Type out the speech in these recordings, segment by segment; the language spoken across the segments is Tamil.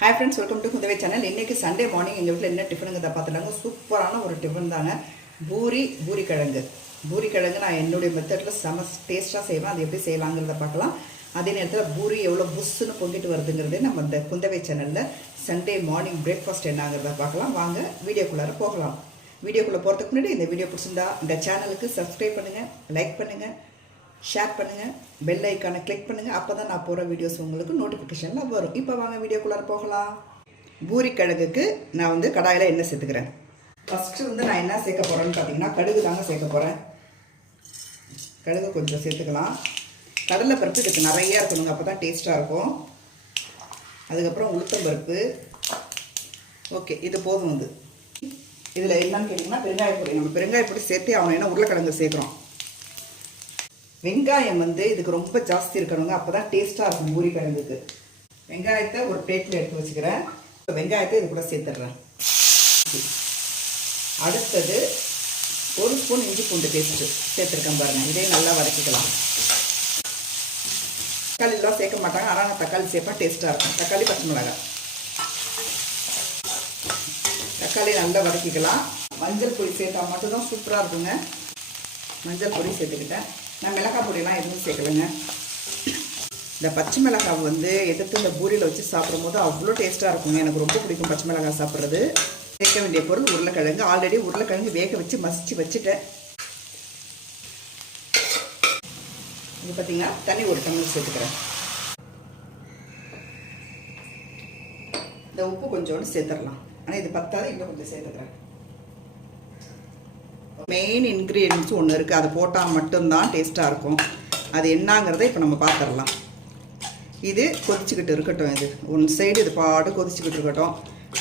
Hi friends welcome to Kundavai channel இன்றைக்கி சண்டே மார்னிங் எங்கள் வீட்டில் என்ன டிஃபனுங்கிறத பார்த்துட்டாங்க சூப்பரான ஒரு டிஃபன் தாங்க. பூரி பூரி கிழங்கு. பூரி கிழங்கு நான் என்னுடைய மெத்தடில் செம டேஸ்ட்டாக செய்வேன். அது எப்படி செய்யலாங்கிறத பார்க்கலாம். அதே நேரத்தில் பூரி எவ்வளோ புஷ்ஷுன்னு பொங்கிட்டு வருதுங்கிறதே நம்ம இந்த குந்தவை சேனலில் சண்டே மார்னிங் பிரேக்ஃபாஸ்ட் என்னங்கிறத பார்க்கலாம். வாங்க வீடியோக்குள்ளார போகலாம். வீடியோக்குள்ளே போகிறதுக்கு முன்னாடி இந்த வீடியோ பிடிச்சிருந்தா இந்த சேனலுக்கு சப்ஸ்கிரைப் பண்ணுங்கள் லைக் பண்ணுங்கள் ஷேர் பண்ணுங்கள் பெல் ஐக்கானை கிளிக் பண்ணுங்கள் அப்போ தான் நான் போகிற வீடியோஸ் உங்களுக்கு நோட்டிஃபிகேஷனில் வரும். இப்போ வாங்க வீடியோக்குள்ளார போகலாம். பூரி கிழங்குக்கு நான் வந்து கடாயில் எண்ணெய் சேர்த்துக்கிறேன். ஃபஸ்ட்டு வந்து நான் என்ன சேர்க்க போகிறேன்னு பார்த்தீங்கன்னா கடுகு தாங்க சேர்க்க போகிறேன் கடுகு கொஞ்சம் சேர்த்துக்கலாம். கடலை பருப்பு இதுக்கு நிறையா இருக்கணுங்க. அப்போ தான் டேஸ்ட்டாக இருக்கும். அதுக்கப்புறம் உளுத்தம் பருப்பு. ஓகே இது போதும் வந்து இதில் என்னன்னு கேட்டிங்கன்னா பெருங்காயப்பொடி நம்ம பெருங்காயப்பொடி சேர்த்து ஆகணும். என்ன உருளைக்கிழங்கு சேர்க்குறோம். வெங்காயம் வந்து இதுக்கு ரொம்ப ஜாஸ்தி இருக்கணுங்க. அப்போ தான் டேஸ்ட்டாக இருக்கும் பூரி கிழங்குக்கு. வெங்காயத்தை ஒரு பிளேட்டில் எடுத்து வச்சுக்கிறேன். இப்போ வெங்காயத்தை இது கூட சேர்த்துட்றேன். அடுத்தது ஒரு ஸ்பூன் இஞ்சி பூண்டு பேஸ்ட்டு சேர்த்துருக்கேன் பாருங்கள் இதே நல்லா வதக்கிக்கலாம். தக்காளிலாம் சேர்க்க மாட்டாங்க. ஆனால் நான் தக்காளி சேர்ப்பேன். டேஸ்ட்டாக இருக்கும். தக்காளி பச்சை மிளகாய். தக்காளி நல்லா வதக்கிக்கலாம். மஞ்சள் பொடி சேர்த்தா மட்டும்தான் சூப்பராக இருக்குங்க. மஞ்சள் பொடி சேர்த்துக்கிட்டேன். நான் மிளகாய் பொடியெல்லாம் எதுவும் சேர்க்கலைங்க. இந்த பச்சை மிளகாய் வந்து எடுத்து இந்த பூரியில் வச்சு சாப்பிடும் போது அவ்வளோ டேஸ்ட்டாக இருக்குங்க. எனக்கு ரொம்ப பிடிக்கும் பச்சை மிளகாய் சாப்பிட்றது. சேர்க்க வேண்டிய பொருள் உருளைக்கிழங்கு. ஆல்ரெடி உருளைக்கிழங்கு வேக வச்சு மசிச்சு வச்சுட்டேன். இது பார்த்தீங்கன்னா தண்ணி ஒரு டம்ளர் சேர்த்துக்கிறேன். இந்த உப்பு கொஞ்சோண்டு சேர்த்துடலாம். ஆனால் இது பத்தாது இன்னும் கொஞ்சம் சேர்த்துக்கிறேன். மெயின் இன்க்ரீடியன்ஸ் ஒன்று இருக்குது அது போட்டால் மட்டும்தான் டேஸ்ட்டாக இருக்கும். அது என்னங்கிறத இப்போ நம்ம பார்த்துடலாம் இது கொதிச்சுக்கிட்டு இருக்கட்டும் இது. ஒன் சைடு இது பாட்டு கொதிச்சுக்கிட்டு இருக்கட்டும்.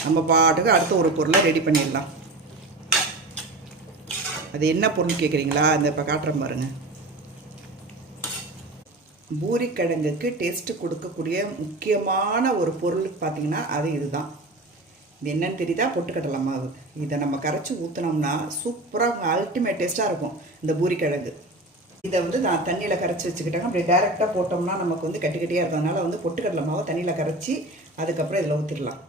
நம்ம பாட்டுக்கு அடுத்த ஒரு பொருளை ரெடி பண்ணிடலாம். அது என்ன பொருள் கேட்குறீங்களா அந்த இப்போ காட்டுறேன் பாருங்க. பூரிக்கிழங்குக்கு டேஸ்ட்டு கொடுக்கக்கூடிய முக்கியமான ஒரு பொருள் பார்த்தீங்கன்னா அது இதுதான். இது என்னன்னு தெரியுதா பொட்டுக்கடலை மாவு. இதை நம்ம கரைச்சி ஊற்றினோம்னா சூப்பராக அல்டிமேட் டேஸ்ட்டாக இருக்கும் இந்த பூரிக்கிழங்கு இதை வந்து நான் தண்ணியில் கரைச்சி வச்சுக்கிட்டேங்க அப்படி டேரெக்டாக போட்டோம்னா நமக்கு வந்து கட்டி கட்டியாக இருக்கிறதுனால வந்து பொட்டுக்கடலை மாவை தண்ணியில் கரைச்சி அதுக்கப்புறம் இதில் ஊற்றிடலாம்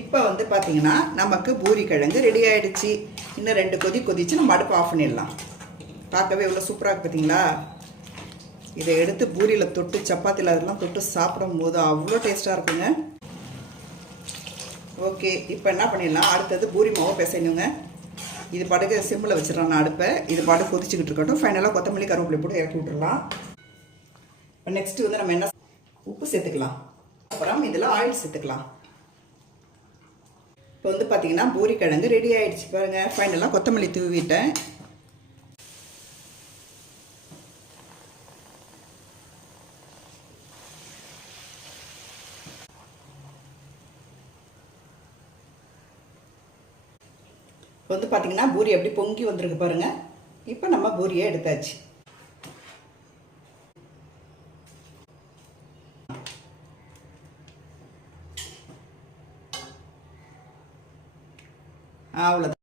இப்போ வந்து பார்த்தீங்கன்னா நமக்கு பூரி கிழங்கு ரெடி ஆகிடுச்சு இன்னும் ரெண்டு கொதி கொதிச்சு நம்ம அடுப்பு ஆஃப் பண்ணிடலாம். பார்க்கவே எவ்வளோ சூப்பராக இருக்கு பார்த்தீங்களா இதை எடுத்து பூரியில் தொட்டு சப்பாத்தியில் அதெல்லாம் தொட்டு சாப்பிடும் போது அவ்வளோ டேஸ்ட்டாக இருக்குங்க. ஓகே இப்போ என்ன பண்ணிடலாம்? அடுத்தது பூரி மாவை பிசைணுங்க இது பாட்டுக்கு சிம்மில் வச்சிடலாம் நான் அடுப்பை. இது பாட்டு கொதிச்சுக்கிட்டு இருக்கட்டும். ஃபைனலாக கொத்தமல்லி கருவேப்பிலை போட்டு இறக்கி விட்டுடலாம். இப்போ நெக்ஸ்ட்டு வந்து நம்ம என்ன உப்பு சேர்த்துக்கலாம். அப்புறம் இதில் ஆயில் சேர்த்துக்கலாம். இப்போ வந்து பார்த்தீங்கன்னா பூரி கிழங்கு ரெடி ஆகிடுச்சு பாருங்கள் ஃபைனலாக கொத்தமல்லி தூவிட்டேன். இப்போ வந்து பார்த்தீங்கன்னா பூரி எப்படி பொங்கி வந்திருக்கு பாருங்க. இப்போ நம்ம பூரியை எடுத்தாச்சு. அவ்வளோதான்